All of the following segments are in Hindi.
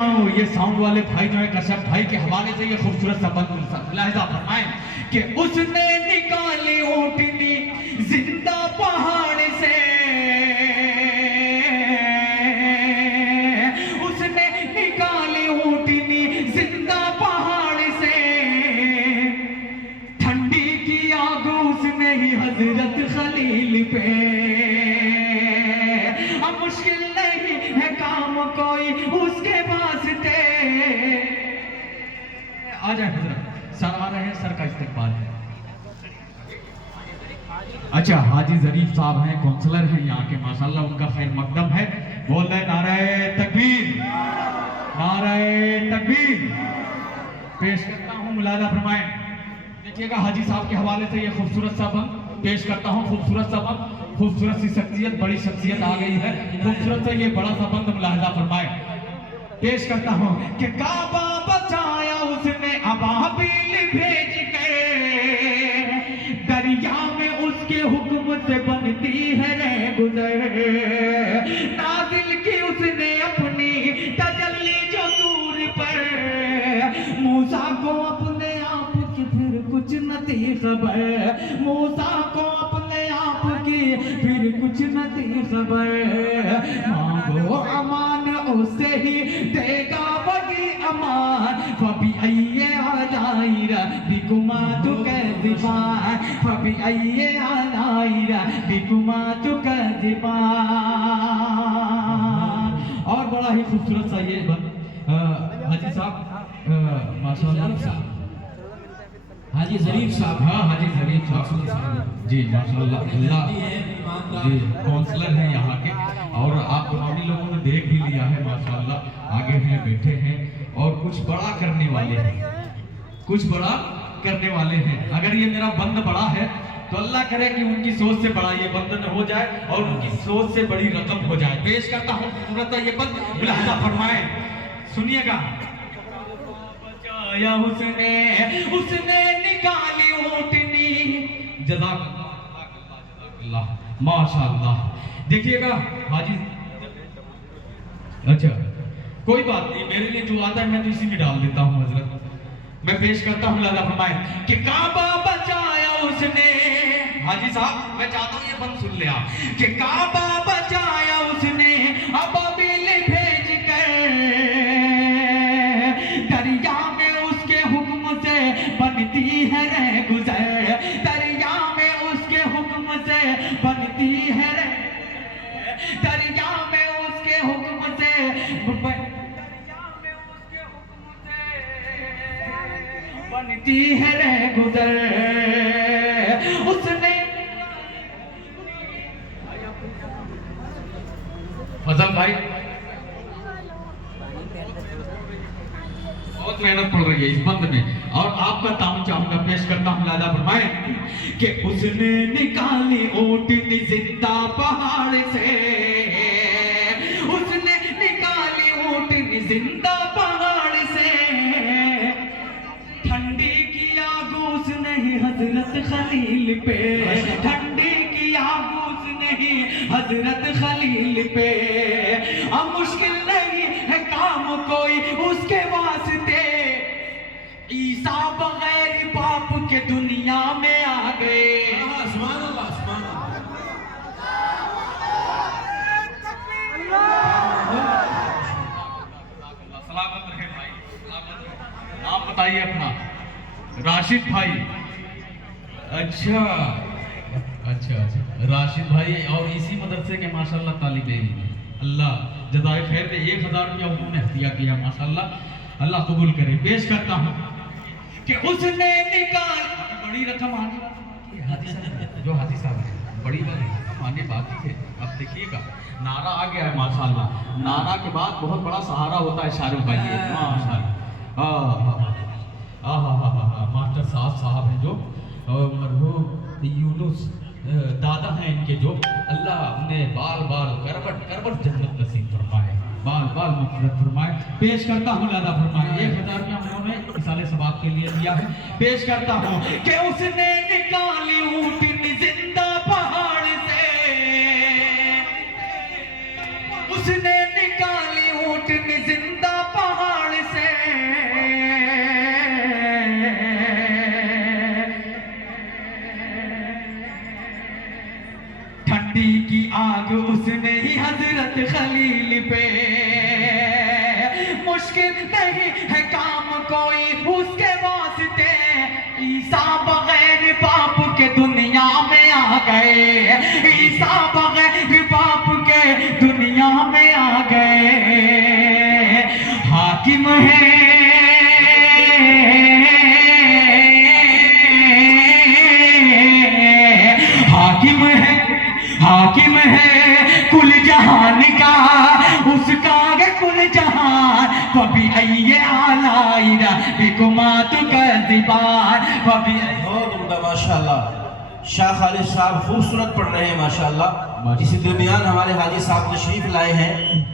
ये साउंड वाले भाई जो है कश्यप भाई के हवाले से ये खूबसूरत सा बंद मुलाहिजा फरमाएं कि उसने निकाली ऊँटनी जिंदा पहाड़ से, उसने निकाली ऊँटनी जिंदा पहाड़ से, ठंडी की आग उसने ही हजरत खलील पे। अब मुश्किल नहीं है काम कोई उसके वास्ते। आ जाए हजरत, सर आ रहे हैं, सर का इस्तेकबाल है। अच्छा, हाजी जरीफ साहब हैं, काउंसलर हैं यहाँ के, माशाल्लाह उनका खैर मकदम है। बोल रहे नाराए तकबीर, नाराए तकबीर। पेश करता हूँ, मुलाजा फरमाएं। देखिएगा हाजी साहब के हवाले से ये खूबसूरत सा बंद पेश करता हूँ, खूबसूरत सा बंद, खूबसूरत सी शख्सियत, बड़ी शख्सियत आ गई है, खूबसूरत से ये बड़ा सा बंद मुलाहिजा फरमाए। पेश करता हूँ कि काबा बचाया उसने अबाबील भेज कर, दरिया में उसके हुक्म से बनती है रह गुजर, नाजिल की उसने अपनी तजल्ली जो दूर पर, मूसा को अपने आप की फिर कुछ न थी खबर, मूसा को अपने आप की फिर कुछ न थी खबर, मांगो अमान उससे ही देगा वही अमान, फबी अय्ये आलाइरा बिकुमा तु कज़िबान, फबी अय्ये आलाइरा बिकुमा तु कज़िबान। और बड़ा ही खूबसूरत सा ये हाजी साहब माशाल्लाह, हाजी जरीफ साहब, हाँ हाजी जरीफ साहब जी माशाल्लाह, अल्लाह जी काउंसलर हैं यहाँ के, और आप तमामी लोगों ने देख भी लिया है माशाल्लाह, आगे हैं, बैठे हैं, और कुछ बड़ा करने वाले हैं, कुछ बड़ा करने वाले हैं। अगर ये मेरा बंद बड़ा है तो अल्लाह करे कि उनकी सोच से बड़ा ये बंद न हो जाए और उनकी सोच से बड़ी रकम हो जाए। पेश करता हूँ खूबसूरत ये बंद, मुलाहिजा फरमाएं, सुनिएगा। बचाया उसने, उसने निकाली ऊँटनी, जज़ाकल्लाह माशाअल्लाह। देखिएगा हाजी, अच्छा कोई बात नहीं, मेरे लिए जो आता है मैं तो इसी में डाल देता हूँ हजरत। मैं पेश करता हूँ, लाला फरमाए कि काबा बचाया उसने, हाजी साहब मैं चाहता हूँ ये बंद सुन ले आप, कि काबा बचाया उसने अबाबील भेज कर, दरिया में उसके हुक्म से बनती है रह गुजर, दरिया में उसके हुक्म से बनती है रह, दरिया में उसके हुक्म से बनती है रह गुजर, उसने फजल भाई बहुत मेहनत पड़ रही है इस बंद में, और आपका ताउन चाहूंगा। पेश करता हूँ, लाला फरमाए कि उसने निकाली ऊँटनी जिंदा पहाड़ से, उसने निकाली ऊँटनी जिंदा पहाड़ से, ठंडी की आग उसने ही हजरत खलील पे, ठंडी की आग उसने ही हजरत खलील पे। अब मुश्किल नहीं है काम कोई उसके वास्ते, ईसा बगैर बाप के दुनिया में आ गए। सुभान अल्लाह, सुभान अल्लाह। सलामत रहे भाई, सलामत रहे। नाम बताइए अपना? राशिद भाई। अच्छा अच्छा अच्छा, राशिद भाई, और इसी मदरसे के माशाल्लाह तालिबे इल्म, अल्लाह जज़ाए खैर दे। 1000 रुपया उन्होंने हदिया किया माशाल्लाह, अल्लाह कबूल करे। पेश करता हूँ कि उसने निकाल, बड़ी रकम आने हाजी साहब, जो हाजी साहब है, बड़ी रकम आने बाकी है। अब देखिएगा नारा आ गया है माशाल्लाह, नारा के बाद बहुत बड़ा सहारा होता है शाहरुख भाई माशाल्लाह। मास्टर साहब हैं जो, मरहूम यूनुस दादा हैं इनके, जो अल्लाह ने बाल बाल करबट करबट जन्नत नसीब फरमाए, बाल बाल मग़फ़िरत फरमाए। पेश करता हूँ, लादा फरमाए 1000 रुपया उन्होंने इसाले सवाब के लिए दिया है। पेश करता हूँ कि उसने निकाली ऊँटनी जिंदा पहाड़ से, उसने निकाली ऊँटनी जिंदा पहाड़ मुश्किल नहीं है काम कोई उसके वास्ते। ईसा बगैर बाप के दुनिया में आ गए, ईसा बगैर बाप के दुनिया में आ गए। हाकिम है हाकिम है कुल जहान का, उसका है कुल जहान। कभी ये आलाइरा बिकुमात का दीवार कभी। बहुत उम्दा माशाल्लाह। शाह खालिद साहब खूबसूरत पढ़ रहे हैं माशाल्लाह। इसी दरमियान हमारे हाजी साहब तशरीफ लाए हैं।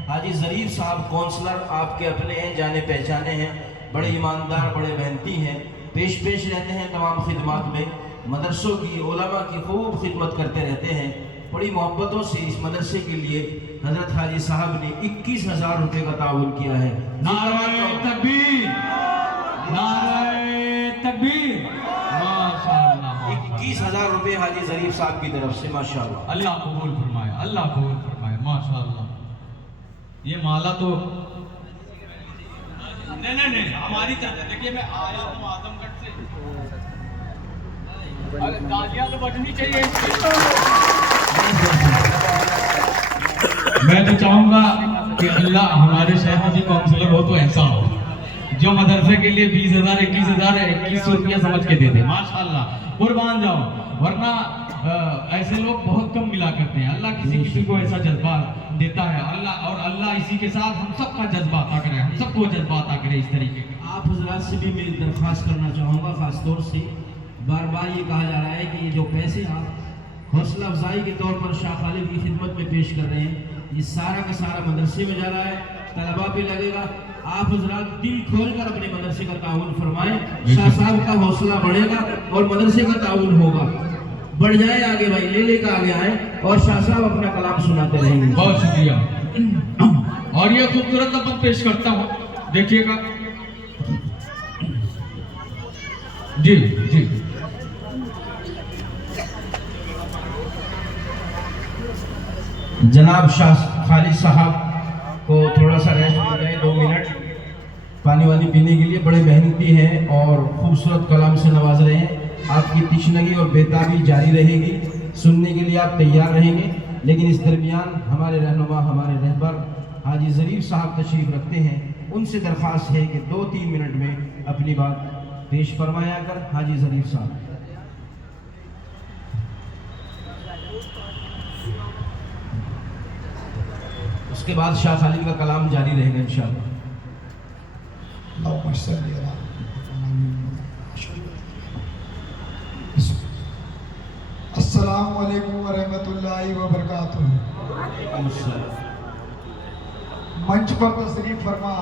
हाजी ज़रीफ साहब काउंसलर आपके अपने हैं, जाने पहचाने हैं, बड़े ईमानदार, बड़े मेहनती हैं, पेश रहते हैं तमाम खिदमात में। मदरसों की, उलमा की खूब खिदमत करते रहते हैं। बड़ी मोहब्बतों से इस मदरसे के लिए हजरत हाजी साहब ने 21,000 रुपये का ताउन किया है। नारे तकबीर, नारे तकबीर, माशाअल्लाह। 21,000 रुपये हाजी ज़रीफ साहब की तरफ से माशाअल्लाह। अल्लाह कबूल फरमाए, अल्लाह कबूल फरमाए माशाअल्लाह। ये माला तो नहीं हमारी तरफ। देखिए मैं आया हूँ आजमगढ़ से, अरे तालियां तो बजनी चाहिए। मैं तो चाहूंगा कि अल्लाह हमारे शहर जी काउंसलर हो तो ऐसा हो जो मदरसे के लिए 20,000 21,000 रुपया समझ के दे दे। माशाअल्लाह, कुर्बान जाओ। वरना ऐसे लोग बहुत कम मिला करते हैं। अल्लाह किसी किसी को ऐसा जज्बा देता है अल्लाह, और अल्लाह इसी के साथ हम सबका जज्बा अता करे, हम सबको जज्बा अता करे इस तरीके का। आप हजरात से भी मैं दरख्वास्त करना चाहूँगा, ख़ास तौर से बार बार ये कहा जा रहा है कि ये जो पैसे आप हौसला अफजाई के तौर पर शाह खालिद की खिदमत में पेश कर रहे हैं, ये सारा का सारा मदरसे में जा रहा है, तलबा पे लगेगा। आप हजरात दिल खोलकर अपने मदरसे का ताउन फरमाएं, शाह साहब का हौसला बढ़ेगा और मदरसे का ताउन होगा। बढ़ जाए आगे भाई, ले लेकर आगे आए और शाह साहब अपना कलाम सुनाते रहेंगे। बहुत शुक्रिया। और ये खूबसूरत अपन पेश करता हूँ, देखिएगा जी जी। जनाब शाह खालिद साहब को थोड़ा सा रेस्ट मिल जाए, 2 मिनट पानी वानी पीने के लिए। बड़े मेहनती हैं और खूबसूरत कलाम से नवाज रहे हैं। आपकी तिश्नगी और बेताबी जारी रहेगी, सुनने के लिए आप तैयार रहेंगे। लेकिन इस दरमियान हमारे रहनुमा, हमारे रहबर हाजी ज़रीफ साहब तशरीफ़ रखते हैं, उनसे दरख्वास्त है कि 2-3 मिनट में अपनी बात पेश फरमाया कर। हाजी ज़रीफ साहब। उसके बाद शाह खालिद का कलाम जारी रहेगा इंशाअल्लाह। अस्सलामु अलैकुम वरहमतुल्लाहि वबरकातुहू। मंच पर तशरीफ फरमा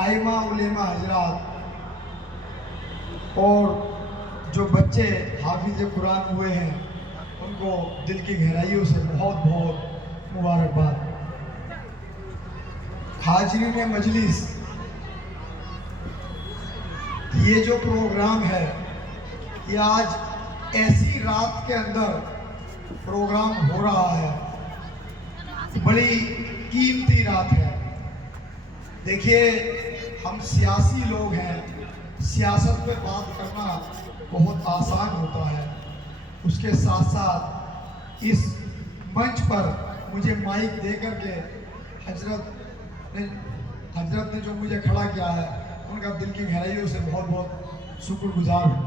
आइमा उलेमा हजरात और जो बच्चे हाफिज कुरान हुए हैं उनको दिल की गहराइयों से बहुत बहुत मुबारकबाद। हाजिरीन मजलिस, ये जो प्रोग्राम है ये आज ऐसी रात के अंदर प्रोग्राम हो रहा है, बड़ी कीमती रात है। देखिए हम सियासी लोग हैं, सियासत पे बात करना बहुत आसान होता है, उसके साथ साथ इस मंच पर मुझे माइक दे करके हजरत ने जो मुझे खड़ा किया है उनका दिल की गहराइयों से बहुत बहुत शुक्रगुजार हूँ।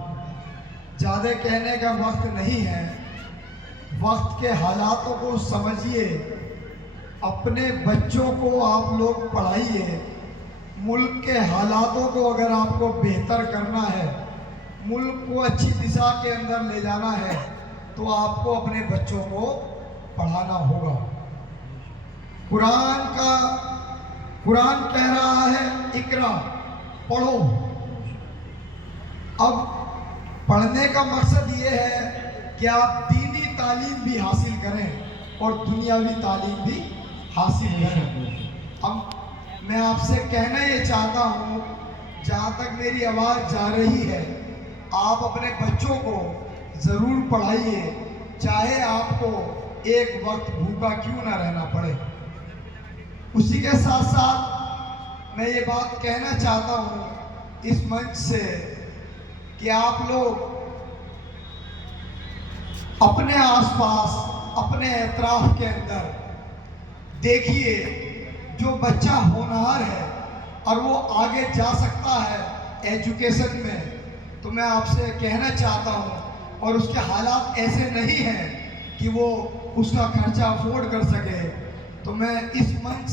ज़्यादा कहने का वक्त नहीं है, वक्त के हालातों को समझिए, अपने बच्चों को आप लोग पढ़ाइए। मुल्क के हालातों को अगर आपको बेहतर करना है, मुल्क को अच्छी दिशा के अंदर ले जाना है, तो आपको अपने बच्चों को पढ़ाना होगा। कुरान कह रहा है इकरा, पढ़ो। अब पढ़ने का मकसद ये है कि आप दीनी तालीम भी हासिल करें और दुनियावी तालीम भी हासिल करें। अब मैं आपसे कहना ये चाहता हूँ, जहाँ तक मेरी आवाज़ जा रही है, आप अपने बच्चों को ज़रूर पढ़ाइए, चाहे आपको एक वक्त भूखा क्यों ना रहना पड़े। उसी के साथ साथ मैं ये बात कहना चाहता हूँ इस मंच से कि आप लोग अपने आसपास, अपने एतराफ के अंदर देखिए, जो बच्चा होनहार है और वो आगे जा सकता है एजुकेशन में, तो मैं आपसे कहना चाहता हूँ, और उसके हालात ऐसे नहीं हैं कि वो उसका खर्चा अफोर्ड कर सके, तो मैं इस मंच